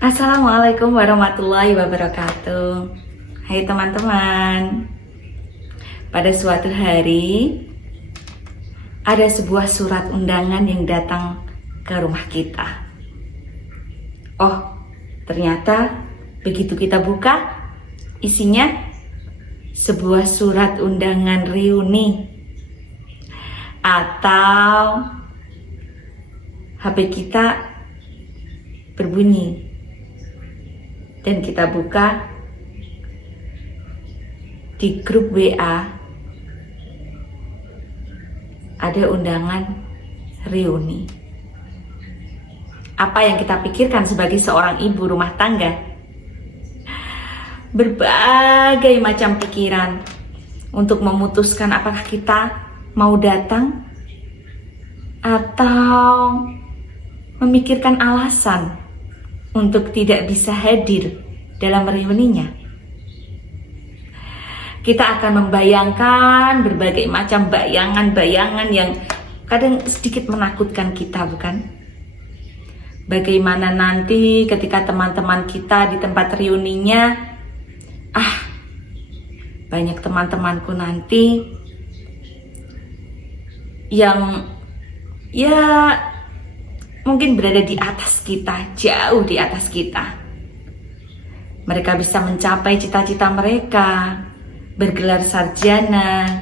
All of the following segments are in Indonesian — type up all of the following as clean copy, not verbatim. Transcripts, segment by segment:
Assalamualaikum warahmatullahi wabarakatuh. Hai teman-teman. Pada suatu hari ada sebuah surat undangan yang datang ke rumah kita. Oh, ternyata begitu kita buka, isinya sebuah surat undangan reuni. Atau HP kita berbunyi dan kita buka di grup WA, ada undangan reuni. Apa yang kita pikirkan sebagai seorang ibu rumah tangga? Berbagai macam pikiran untuk memutuskan apakah kita mau datang atau memikirkan alasan untuk tidak bisa hadir dalam reuninya. Kita akan membayangkan berbagai macam bayangan-bayangan yang kadang sedikit menakutkan kita, bukan? Bagaimana nanti ketika teman-teman kita di tempat reuninya, banyak teman-temanku nanti yang mungkin berada di atas kita, jauh di atas kita. Mereka bisa mencapai cita-cita mereka, bergelar sarjana,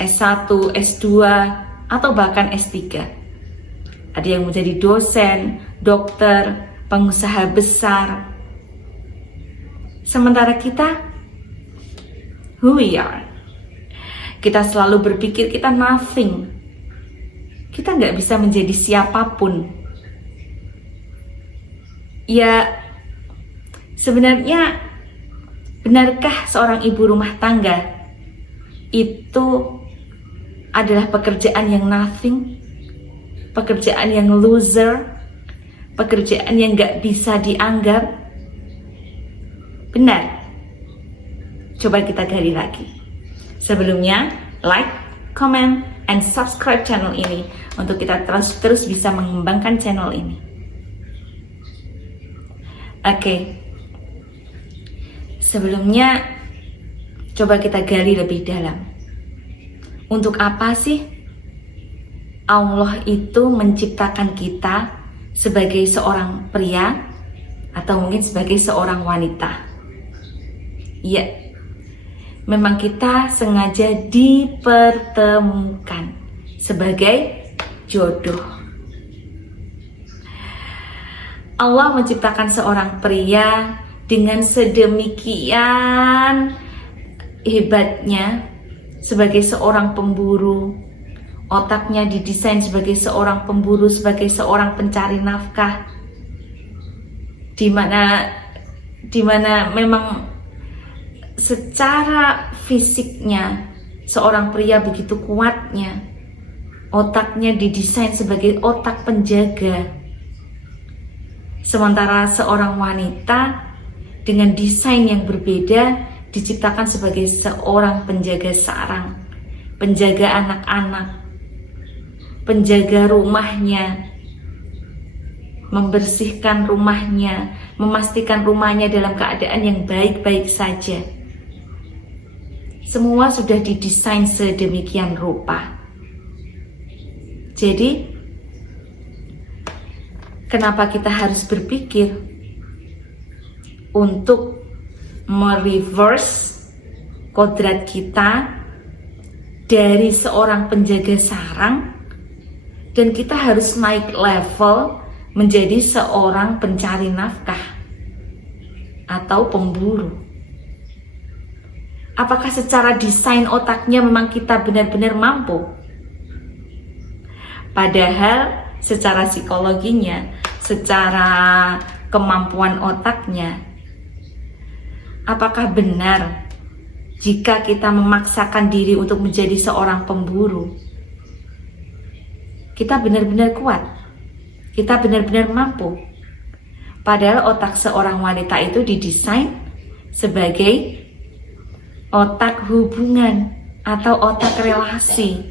S1, S2, atau bahkan S3. Ada yang menjadi dosen, dokter, pengusaha besar. Sementara kita, who we are? Kita selalu berpikir kita nothing. Kita nggak bisa menjadi siapapun. Ya, sebenarnya benarkah seorang ibu rumah tangga itu adalah pekerjaan yang nothing, pekerjaan yang loser, pekerjaan yang gak bisa dianggap? Benar? Coba kita gali lagi. Sebelumnya, like, comment, and subscribe channel ini untuk kita terus bisa mengembangkan channel ini. Oke. Sebelumnya, coba kita gali lebih dalam. Untuk apa sih Allah itu menciptakan kita sebagai seorang pria atau mungkin sebagai seorang wanita? Ya, memang kita sengaja dipertemukan sebagai jodoh. Allah menciptakan seorang pria dengan sedemikian hebatnya sebagai seorang pemburu. Otaknya didesain sebagai seorang pemburu, sebagai seorang pencari nafkah. Di mana memang secara fisiknya seorang pria begitu kuatnya. Otaknya didesain sebagai otak penjaga. Sementara seorang wanita dengan desain yang berbeda diciptakan sebagai seorang penjaga sarang, penjaga anak-anak, penjaga rumahnya, membersihkan rumahnya, memastikan rumahnya dalam keadaan yang baik-baik saja. Semua sudah didesain sedemikian rupa. Jadi, kenapa kita harus berpikir untuk mereverse kodrat kita dari seorang penjaga sarang dan kita harus naik level menjadi seorang pencari nafkah atau pemburu? Apakah secara desain otaknya memang kita benar-benar mampu? Padahal secara psikologinya, secara kemampuan otaknya, apakah benar jika kita memaksakan diri untuk menjadi seorang pemburu? Kita benar-benar kuat, kita benar-benar mampu. Padahal otak seorang wanita itu didesain sebagai otak hubungan atau otak relasi.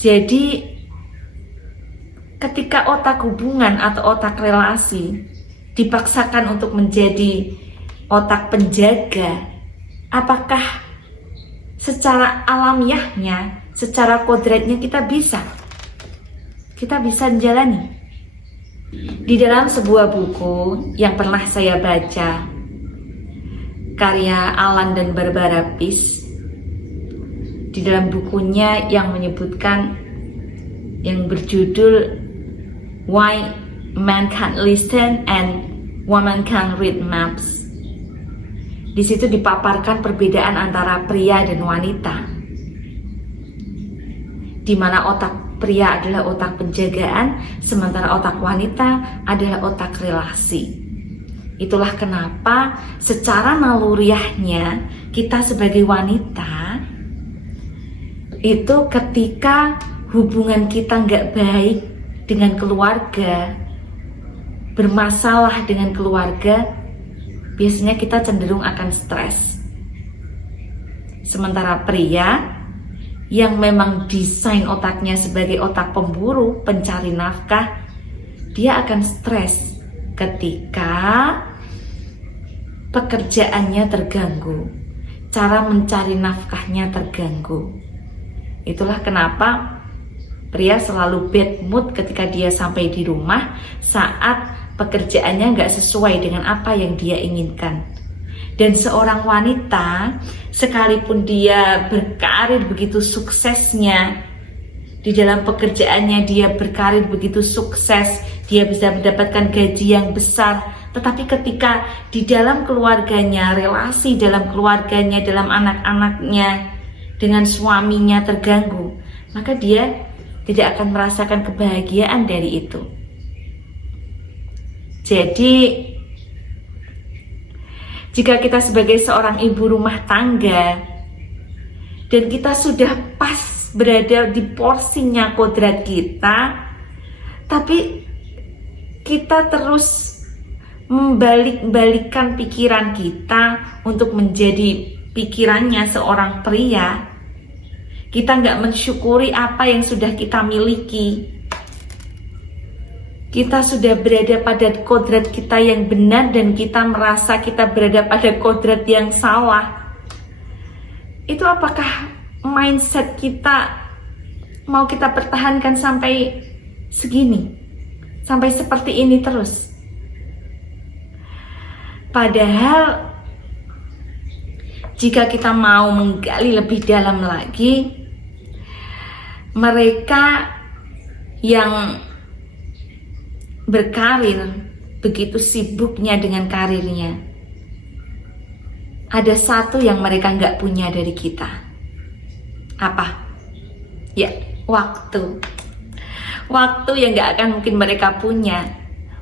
Jadi ketika otak hubungan atau otak relasi dipaksakan untuk menjadi otak penjaga, apakah secara alamiahnya, secara kodratnya kita bisa menjalani? Di dalam sebuah buku yang pernah saya baca, karya Alan dan Barbara Pease, di dalam bukunya yang menyebutkan, yang berjudul Why Man Can't Listen and Woman Can't Read Maps. Di situ dipaparkan perbedaan antara pria dan wanita, di mana otak pria adalah otak penjagaan, sementara otak wanita adalah otak relasi. Itulah kenapa secara naluriahnya kita sebagai wanita itu ketika hubungan kita nggak baik dengan keluarga, bermasalah dengan keluarga, biasanya kita cenderung akan stres. Sementara pria yang memang desain otaknya sebagai otak pemburu, pencari nafkah, dia akan stres ketika pekerjaannya terganggu, cara mencari nafkahnya terganggu. Itulah kenapa pria selalu bad mood ketika dia sampai di rumah saat pekerjaannya nggak sesuai dengan apa yang dia inginkan. Dan seorang wanita, sekalipun dia berkarir begitu suksesnya, di dalam pekerjaannya dia berkarir begitu sukses, dia bisa mendapatkan gaji yang besar, tetapi ketika di dalam keluarganya, relasi dalam keluarganya, dalam anak-anaknya, dengan suaminya terganggu, maka dia tidak akan merasakan kebahagiaan dari itu. Jadi, jika kita sebagai seorang ibu rumah tangga dan kita sudah pas berada di porsinya kodrat kita, tapi kita terus membalik-balikkan pikiran kita untuk menjadi pikirannya seorang pria, kita nggak mensyukuri apa yang sudah kita miliki. Kita sudah berada pada kodrat kita yang benar dan kita merasa kita berada pada kodrat yang salah. Itu apakah mindset kita mau kita pertahankan sampai segini? Sampai seperti ini terus? Padahal jika kita mau menggali lebih dalam lagi, mereka yang berkarir begitu sibuknya dengan karirnya, ada satu yang mereka nggak punya dari kita. Apa? Ya, waktu. Waktu yang nggak akan mungkin mereka punya.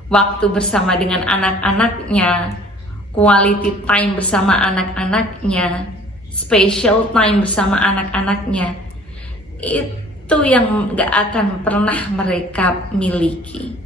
Waktu bersama dengan anak-anaknya, quality time bersama anak-anaknya, special time bersama anak-anaknya, itu yang nggak akan pernah mereka miliki.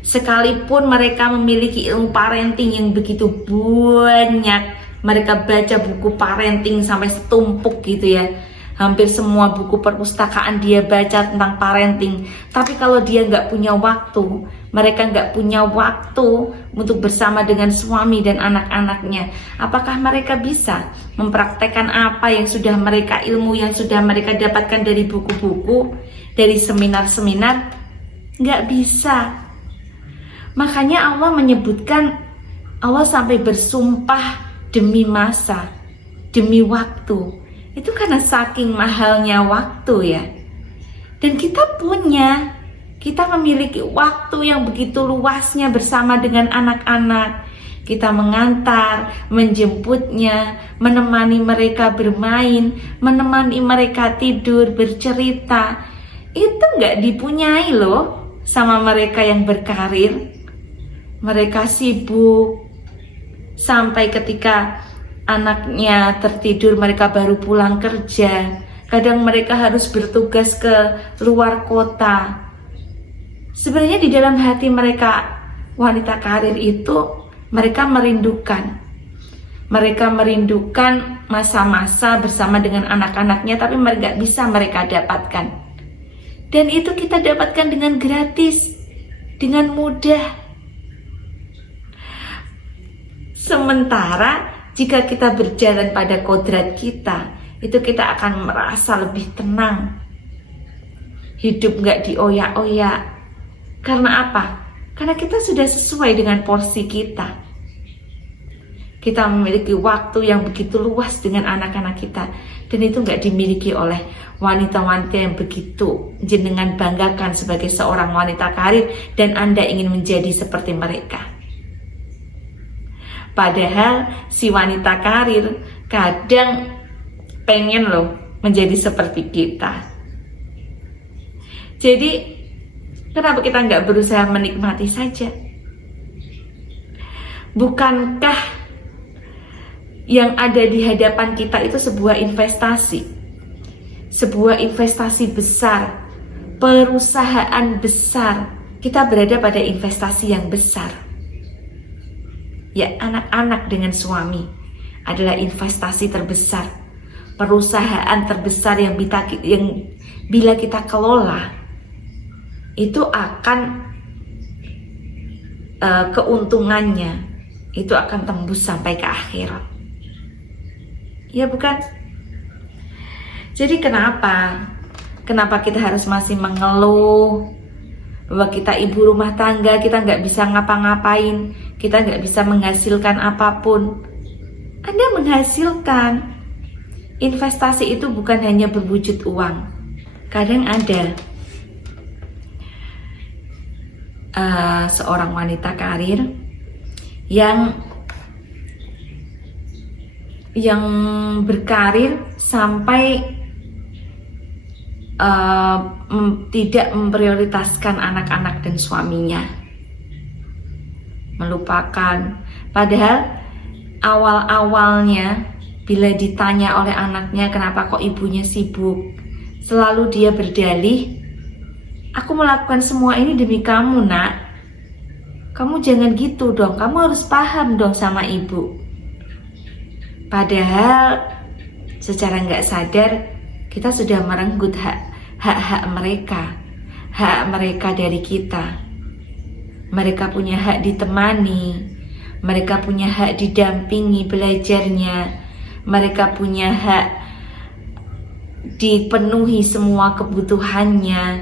Sekalipun mereka memiliki ilmu parenting yang begitu banyak, mereka baca buku parenting sampai setumpuk gitu ya, hampir semua buku perpustakaan dia baca tentang parenting, tapi kalau dia nggak punya waktu, mereka nggak punya waktu untuk bersama dengan suami dan anak-anaknya, apakah mereka bisa mempraktekkan apa yang sudah mereka, ilmu yang sudah mereka dapatkan dari buku-buku, dari seminar-seminar? Nggak bisa. Makanya Allah menyebutkan, Allah sampai bersumpah demi masa, demi waktu. Itu karena saking mahalnya waktu ya. Dan kita memiliki waktu yang begitu luasnya bersama dengan anak-anak. Kita mengantar, menjemputnya, menemani mereka bermain, menemani mereka tidur, bercerita. Itu nggak dipunyai loh sama mereka yang berkarir. Mereka sibuk sampai ketika anaknya tertidur mereka baru pulang kerja. Kadang mereka harus bertugas ke luar kota. Sebenarnya di dalam hati mereka, wanita karir itu, mereka merindukan masa-masa bersama dengan anak-anaknya, tapi mereka bisa mereka dapatkan. Dan itu kita dapatkan dengan gratis, dengan mudah. Sementara jika kita berjalan pada kodrat kita, itu kita akan merasa lebih tenang. Hidup gak dioyak-oyak. Karena apa? Karena kita sudah sesuai dengan porsi kita. Kita memiliki waktu yang begitu luas dengan anak-anak kita. Dan itu gak dimiliki oleh wanita-wanita yang begitu jenengan banggakan sebagai seorang wanita karir. Dan Anda ingin menjadi seperti mereka. Padahal si wanita karir kadang pengen loh menjadi seperti kita. Jadi kenapa kita nggak berusaha menikmati saja? Bukankah yang ada di hadapan kita itu sebuah investasi? Sebuah investasi besar, perusahaan besar. Kita berada pada investasi yang besar. Ya, anak-anak dengan suami adalah investasi terbesar. Perusahaan terbesar yang bila kita kelola, itu akan keuntungannya itu akan tembus sampai ke akhirat. Ya bukan? Jadi kenapa kita harus masih mengeluh bahwa kita ibu rumah tangga, kita nggak bisa ngapa-ngapain, kita nggak bisa menghasilkan apapun? Anda menghasilkan. Investasi itu bukan hanya berwujud uang. Kadang ada seorang wanita karir yang berkarir sampai tidak memprioritaskan anak-anak dan suaminya, melupakan. Padahal awal-awalnya bila ditanya oleh anaknya kenapa kok ibunya sibuk, selalu dia berdalih, aku melakukan semua ini demi kamu nak. Kamu jangan gitu dong, kamu harus paham dong sama ibu. Padahal secara nggak sadar kita sudah merenggut hak-hak mereka. Hak mereka dari kita. Mereka punya hak ditemani. Mereka punya hak didampingi belajarnya. Mereka punya hak dipenuhi semua kebutuhannya,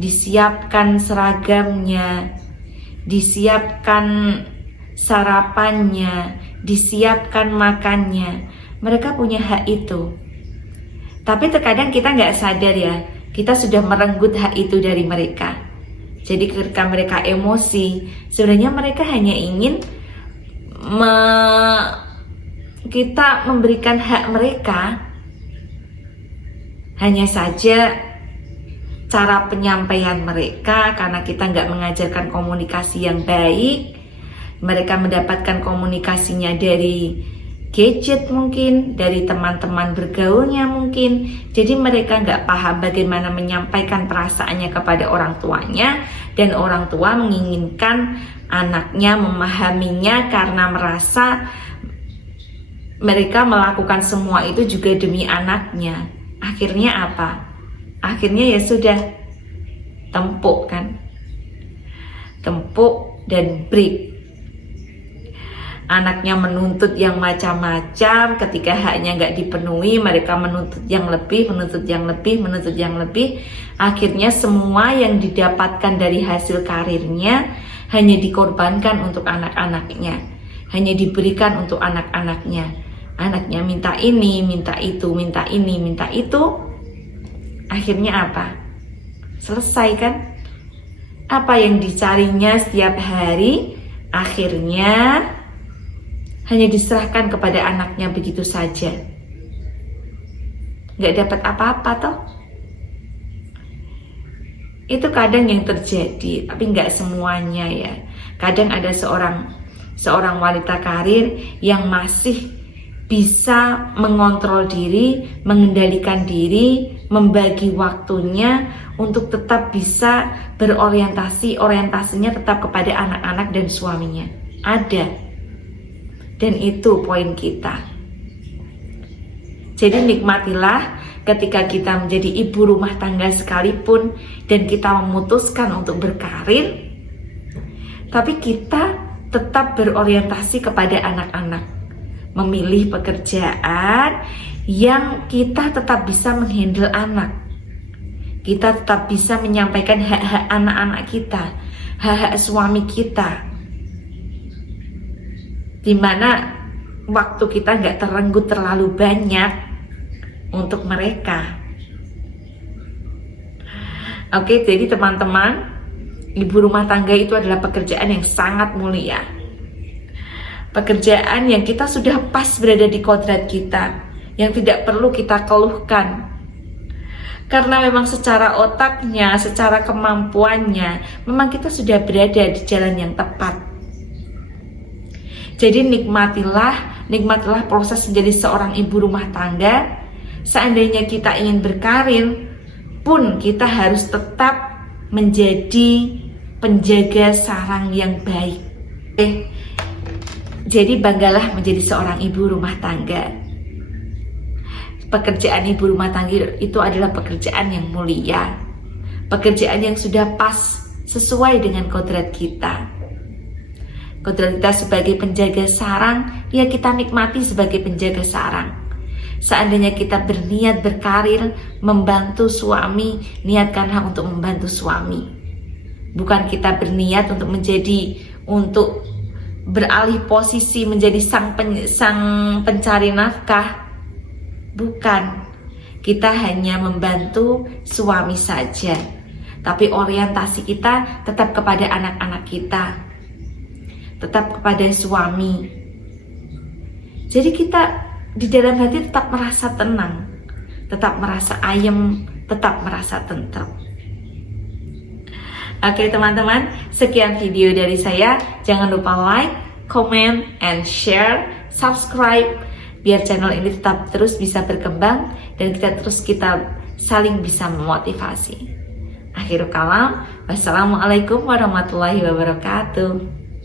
disiapkan seragamnya, disiapkan sarapannya, disiapkan makannya. Mereka punya hak itu. Tapi terkadang kita nggak sadar ya, kita sudah merenggut hak itu dari mereka. Jadi ketika mereka emosi, sebenarnya mereka hanya ingin kita memberikan hak mereka. Hanya saja cara penyampaian mereka, karena kita nggak mengajarkan komunikasi yang baik, mereka mendapatkan komunikasinya dari gadget mungkin, dari teman-teman bergaulnya mungkin. Jadi mereka nggak paham bagaimana menyampaikan perasaannya kepada orang tuanya, dan orang tua menginginkan anaknya memahaminya karena merasa mereka melakukan semua itu juga demi anaknya. Akhirnya apa? Akhirnya ya sudah, tempuk kan? Tempuk dan break. Anaknya menuntut yang macam-macam, ketika haknya nggak dipenuhi, mereka menuntut yang lebih, menuntut yang lebih, menuntut yang lebih. Akhirnya semua yang didapatkan dari hasil karirnya hanya dikorbankan untuk anak-anaknya, hanya diberikan untuk anak-anaknya. Anaknya minta ini, minta itu, minta ini, minta itu. Akhirnya apa? Selesai kan? Apa yang dicarinya setiap hari, akhirnya hanya diserahkan kepada anaknya begitu saja. Nggak dapat apa-apa toh. Itu kadang yang terjadi, tapi nggak semuanya ya. Kadang ada seorang wanita karir yang masih bisa mengontrol diri, mengendalikan diri, membagi waktunya untuk tetap bisa orientasinya tetap kepada anak-anak dan suaminya. Ada. Dan itu poin kita. Jadi nikmatilah ketika kita menjadi ibu rumah tangga sekalipun dan kita memutuskan untuk berkarir, tapi kita tetap berorientasi kepada anak-anak, memilih pekerjaan yang kita tetap bisa menghandle anak, kita tetap bisa menyampaikan hak-hak anak-anak kita, hak-hak suami kita, dimana waktu kita nggak terenggut terlalu banyak untuk mereka. Oke, jadi teman-teman, ibu rumah tangga itu adalah pekerjaan yang sangat mulia. Pekerjaan yang kita sudah pas berada di kodrat kita, yang tidak perlu kita keluhkan. Karena memang secara otaknya, secara kemampuannya, memang kita sudah berada di jalan yang tepat. Jadi nikmatilah proses menjadi seorang ibu rumah tangga. Seandainya kita ingin berkarir, pun kita harus tetap menjadi penjaga sarang yang baik. Jadi banggalah menjadi seorang ibu rumah tangga. Pekerjaan ibu rumah tangga itu adalah pekerjaan yang mulia, pekerjaan yang sudah pas sesuai dengan kodrat kita. Kodrat kita sebagai penjaga sarang, ya kita nikmati sebagai penjaga sarang. Seandainya kita berniat berkarir, membantu suami, niatkanlah untuk membantu suami. Bukan kita berniat untuk beralih posisi menjadi sang pencari nafkah. Bukan. Kita hanya membantu suami saja. Tapi orientasi kita tetap kepada anak-anak kita, tetap kepada suami. Jadi kita di dalam hati tetap merasa tenang, tetap merasa ayem, tetap merasa tentrem. Oke teman-teman, sekian video dari saya. Jangan lupa like, comment, and share, subscribe, biar channel ini tetap terus bisa berkembang dan kita saling bisa memotivasi. Akhirul kalam, wassalamualaikum warahmatullahi wabarakatuh.